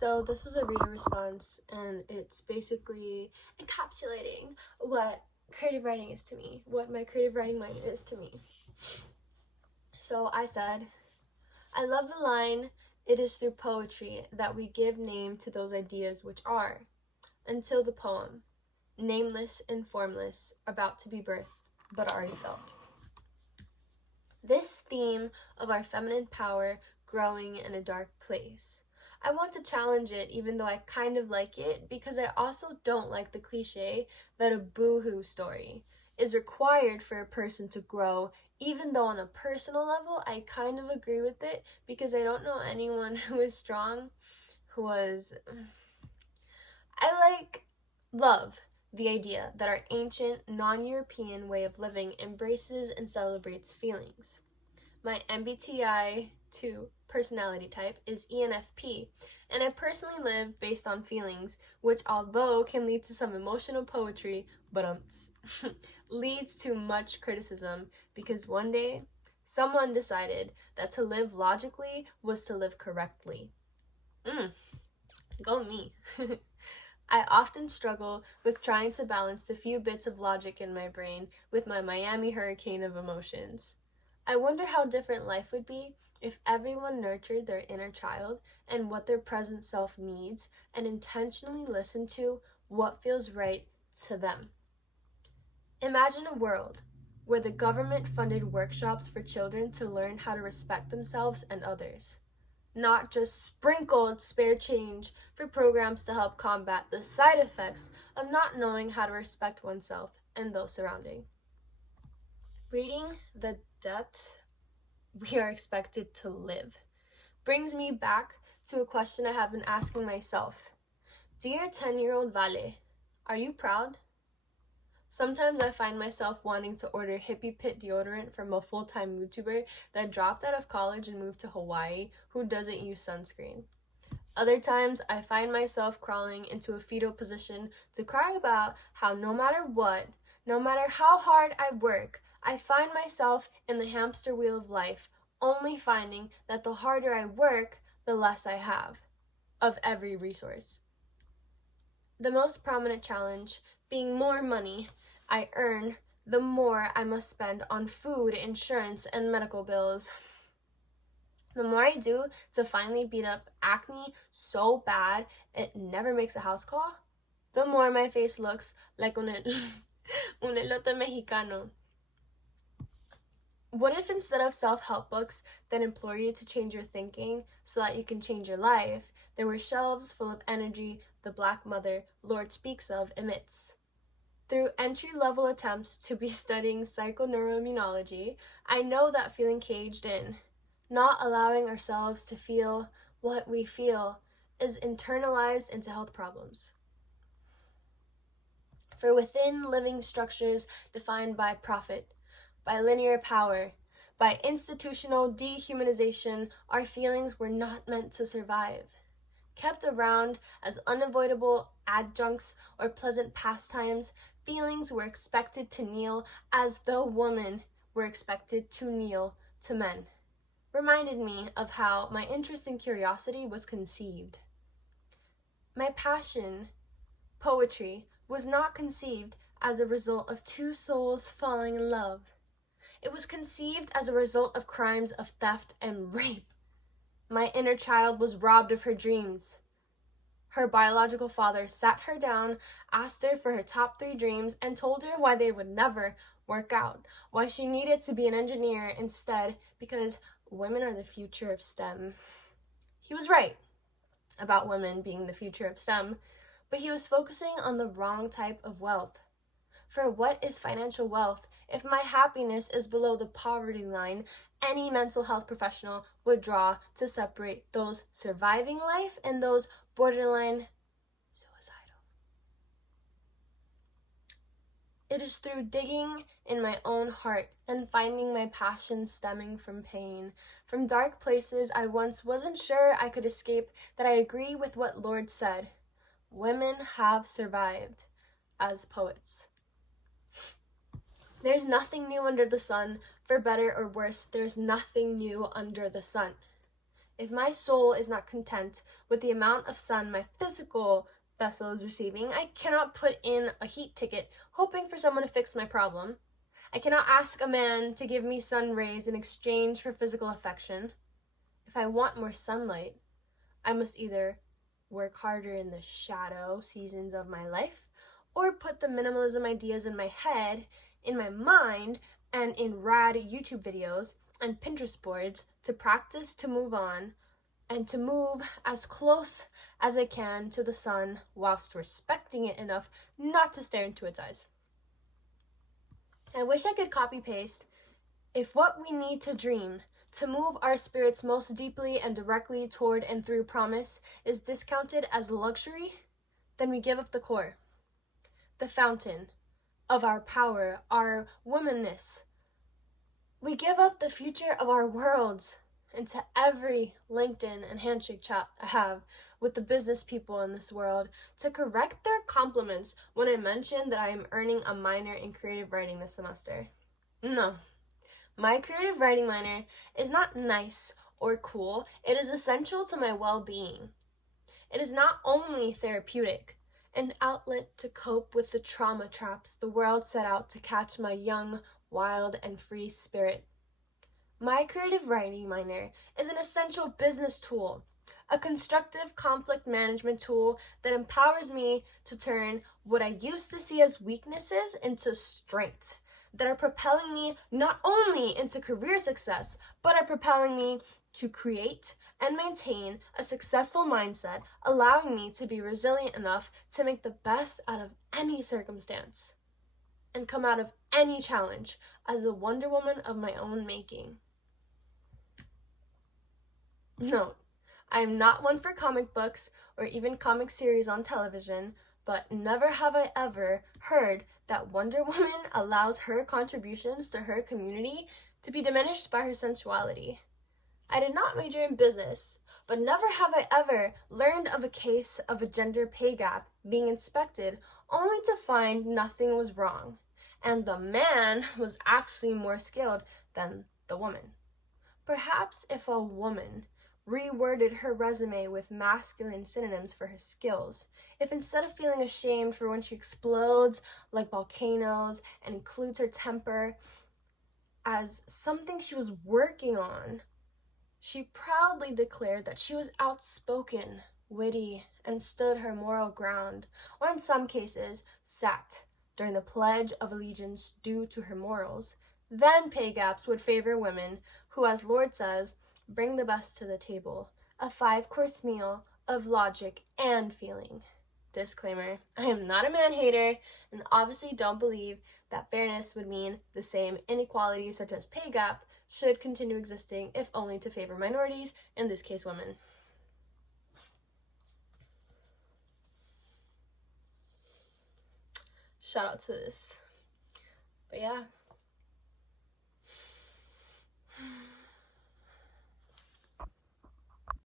So this was a reader response, and it's basically encapsulating what creative writing is to me, what my creative writing mind is to me. So I said, I love the line, "It is through poetry that we give name to those ideas which are," until the poem, nameless and formless, about to be birthed, but already felt. This theme of our feminine power growing in a dark place. I want to challenge it even though I kind of like it, because I also don't like the cliche that a boohoo story is required for a person to grow, even though on a personal level I kind of agree with it, because I don't know anyone who is strong who was... I love the idea that our ancient, non-European way of living embraces and celebrates feelings. My MBTI 2 personality type is ENFP, and I personally live based on feelings, which, although can lead to some emotional poetry, but leads to much criticism, because one day someone decided that to live logically was to live correctly. Go me. I often struggle with trying to balance the few bits of logic in my brain with my Miami hurricane of emotions. I wonder how different life would be if everyone nurtured their inner child and what their present self needs and intentionally listened to what feels right to them. Imagine a world where the government funded workshops for children to learn how to respect themselves and others, not just sprinkled spare change for programs to help combat the side effects of not knowing how to respect oneself and those surrounding. Reading the depths we are expected to live brings me back to a question I have been asking myself. Dear 10-year-old Vale, are you proud? Sometimes I find myself wanting to order Hippie Pit deodorant from a full-time YouTuber that dropped out of college and moved to Hawaii who doesn't use sunscreen. Other times, I find myself crawling into a fetal position to cry about how no matter what, no matter how hard I work, I find myself in the hamster wheel of life, only finding that the harder I work, the less I have of every resource. The most prominent challenge being more money I earn, the more I must spend on food, insurance, and medical bills. The more I do to finally beat up acne so bad it never makes a house call, the more my face looks like un elote mexicano. What if instead of self-help books that implore you to change your thinking so that you can change your life, there were shelves full of energy the Black Mother Lord speaks of emits? Through entry-level attempts to be studying psychoneuroimmunology, I know that feeling caged in, not allowing ourselves to feel what we feel, is internalized into health problems. For within living structures defined by profit, by linear power, by institutional dehumanization, our feelings were not meant to survive. Kept around as unavoidable adjuncts or pleasant pastimes, feelings were expected to kneel as though women were expected to kneel to men. Reminded me of how my interest in curiosity was conceived. My passion, poetry, was not conceived as a result of two souls falling in love. It was conceived as a result of crimes of theft and rape. My inner child was robbed of her dreams. Her biological father sat her down, asked her for her top 3 dreams, and told her why they would never work out, why she needed to be an engineer instead, because women are the future of STEM. He was right about women being the future of STEM, but he was focusing on the wrong type of wealth. For what is financial wealth if my happiness is below the poverty line any mental health professional would draw to separate those surviving life and those borderline suicidal? It is through digging in my own heart and finding my passion stemming from pain, from dark places I once wasn't sure I could escape, that I agree with what Lord said. Women have survived as poets. There's nothing new under the sun, for better or worse, there's nothing new under the sun. If my soul is not content with the amount of sun my physical vessel is receiving, I cannot put in a heat ticket hoping for someone to fix my problem. I cannot ask a man to give me sun rays in exchange for physical affection. If I want more sunlight, I must either work harder in the shadow seasons of my life, or put the minimalism ideas in my head, in my mind, and in rad YouTube videos and Pinterest boards to practice to move on and to move as close as I can to the sun whilst respecting it enough not to stare into its eyes. I wish I could copy-paste, if what we need to dream, to move our spirits most deeply and directly toward and through promise, is discounted as luxury, then we give up the core, the fountain of our power, our womanness. We give up the future of our worlds into every LinkedIn and handshake chat I have with the business people in this world to correct their compliments when I mention that I am earning a minor in creative writing this semester. No, my creative writing minor is not nice or cool. It is essential to my well-being. It is not only therapeutic, an outlet to cope with the trauma traps the world set out to catch my young, wild, and free spirit. My creative writing minor is an essential business tool, a constructive conflict management tool that empowers me to turn what I used to see as weaknesses into strengths that are propelling me not only into career success, but are propelling me to create and maintain a successful mindset, allowing me to be resilient enough to make the best out of any circumstance and come out of any challenge as a Wonder Woman of my own making. Note, I am not one for comic books or even comic series on television, but never have I ever heard that Wonder Woman allows her contributions to her community to be diminished by her sensuality. I did not major in business, but never have I ever learned of a case of a gender pay gap being inspected only to find nothing was wrong, and the man was actually more skilled than the woman. Perhaps if a woman reworded her resume with masculine synonyms for her skills, if instead of feeling ashamed for when she explodes like volcanoes and includes her temper as something she was working on, she proudly declared that she was outspoken, witty, and stood her moral ground, or in some cases, sat during the Pledge of Allegiance due to her morals, then pay gaps would favor women who, as Lord says, bring the best to the table, a 5-course meal of logic and feeling. Disclaimer, I am not a man-hater and obviously don't believe that fairness would mean the same inequalities such as pay gap should continue existing, if only to favor minorities, in this case women. Shout out to this. But yeah.